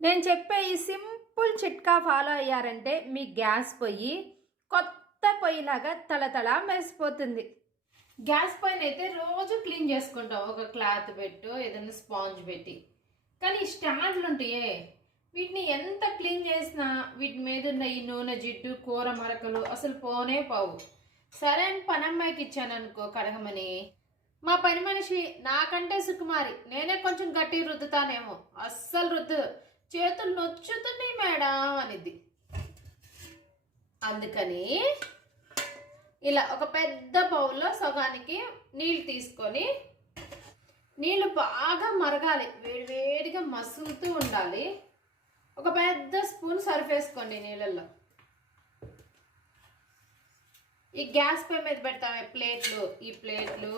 నేను చెప్పే ఈ సింపుల్ చిట్కా ఫాలో అయ్యారంటే మీ గ్యాస్ పొయ్యి కొత్త పొయ్యిలాగా తళతళ మెరిసిపోతుంది. గ్యాస్ పొయ్యిని అయితే రోజు క్లీన్ చేసుకుంటాం, ఒక క్లాత్ పెట్టు ఏదైనా స్పాంజ్ పెట్టి. కానీ ఈ స్టాండ్లు ఉంటాయే, వీటిని ఎంత క్లీన్ చేసినా వీటి మీద ఉన్న ఈ నూనె జిడ్డు కూర మరకలు అసలు పోనే పోవు. సరే అని పనమ్మాయికి ఇచ్చాను అనుకో కడగమని, మా పని మనిషి నాకంటే సుకుమారి, నేనే కొంచెం గట్టి రుద్దుతానేమో, అస్సలు రుద్దు, చేతులు నొచ్చుతున్నాయి మేడం అనిద్ది. అందుకని ఇలా ఒక పెద్ద బౌల్లో సగానికి నీళ్ళు తీసుకొని, నీళ్ళు బాగా మరగాలి, వేడివేడిగా మసులుతూ ఉండాలి. ఒక పెద్ద స్పూన్ సర్ఫ్ వేసుకోండి నీళ్ళల్లో. ఈ గ్యాస్ పై మీద పెడతామే ప్లేట్లు, ఈ ప్లేట్లు,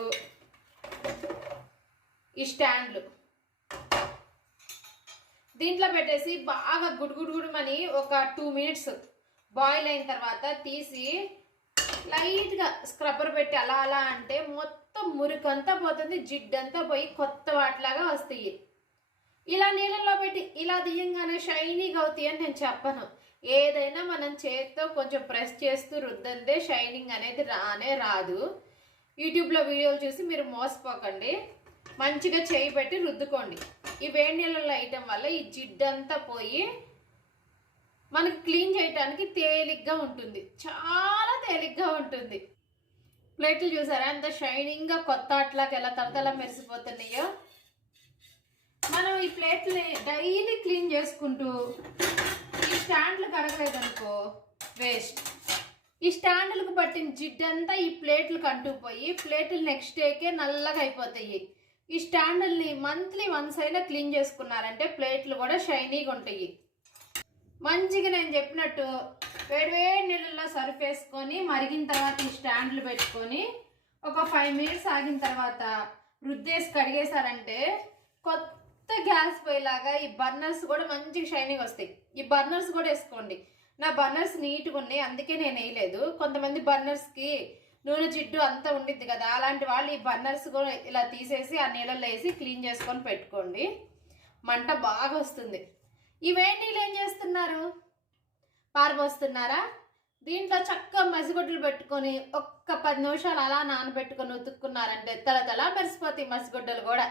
ఈ స్టాండ్లు దీంట్లో పెట్టేసి బాగా గుడుగుడుగుడుమని ఒక 2 మినిట్స్ బాయిల్ అయిన తర్వాత తీసి లైట్గా స్క్రబ్బర్ పెట్టి అలా అలా అంటే మొత్తం మురికంతా పోతుంది, జిడ్డంతా పోయి కొత్త వాటిలాగా వస్తాయి. ఇలా నీళ్ళల్లో పెట్టి ఇలా దియ్యంగానే షైనీగా అవుతాయి అని నేను చెప్పను. ఏదైనా మనం చేతితో కొంచెం ప్రెస్ చేస్తూ రుద్దందే షైనింగ్ అనేది రానే రాదు. యూట్యూబ్లో వీడియోలు చూసి మీరు మోసపోకండి, మంచిగా చేయి పెట్టి రుద్దుకోండి. ఈ వేడి నీళ్ళలో వేయటం వల్ల ఈ జిడ్డంతా పోయి మనకి క్లీన్ చేయడానికి తేలిగ్గా ఉంటుంది, చాలా తేలిగ్గా ఉంటుంది. ప్లేట్లు చూసారా ఎంత షైనింగ్గా కొత్త అట్లాగా ఎలా తడతలా మెరిసిపోతున్నాయో. మనం ఈ ప్లేట్లని డైలీ క్లీన్ చేసుకుంటూ ఈ స్టాండ్లు కడగలేదనుకో వేస్ట్. ఈ స్టాండ్లకు పట్టిన జిడ్డంతా ఈ ప్లేట్లకు అంటుకుపోయి ప్లేట్లు నెక్స్ట్ డేకే నల్లగా అయిపోతాయి. ఈ స్టాండ్ని మంత్లీ వన్స్ అయినా క్లీన్ చేసుకున్నారంటే ప్లేట్లు కూడా షైనీగా ఉంటాయి. మంచిగా నేను చెప్పినట్టు వేడివేడి నీళ్ళల్లో సర్ఫ్ వేసుకొని మరిగిన తర్వాత ఈ స్టాండ్లు పెట్టుకొని ఒక 5 మినిట్స్ ఆగిన తర్వాత రుద్దేసి కడిగేశారంటే కొత్త గ్యాస్ పొయ్యిలాగా ఈ బర్నర్స్ కూడా మంచిగా షైనింగ్ వస్తాయి. ఈ బర్నర్స్ కూడా వేసుకోండి. నా బర్నర్స్ నీట్గా ఉన్నాయి, అందుకే నేను వేయలేదు. కొంతమంది బర్నర్స్కి నూనె జిడ్డు అంతా ఉండిద్ది కదా, అలాంటి వాళ్ళు ఈ బర్నర్స్ కూడా ఇలా తీసేసి ఆ నీళ్ళల్లో వేసి క్లీన్ చేసుకొని పెట్టుకోండి, మంట బాగా వస్తుంది. ఈ వేడి నీళ్ళు ఏం చేస్తున్నారు, పారబోస్తున్నారా? దీంట్లో చక్కగా మసిగుడ్డలు పెట్టుకొని ఒక్క 10 నిమిషాలు అలా నానబెట్టుకొని ఉతుక్కున్నారంటే తల మెరిసిపోతాయి మసిగుడ్డలు కూడా.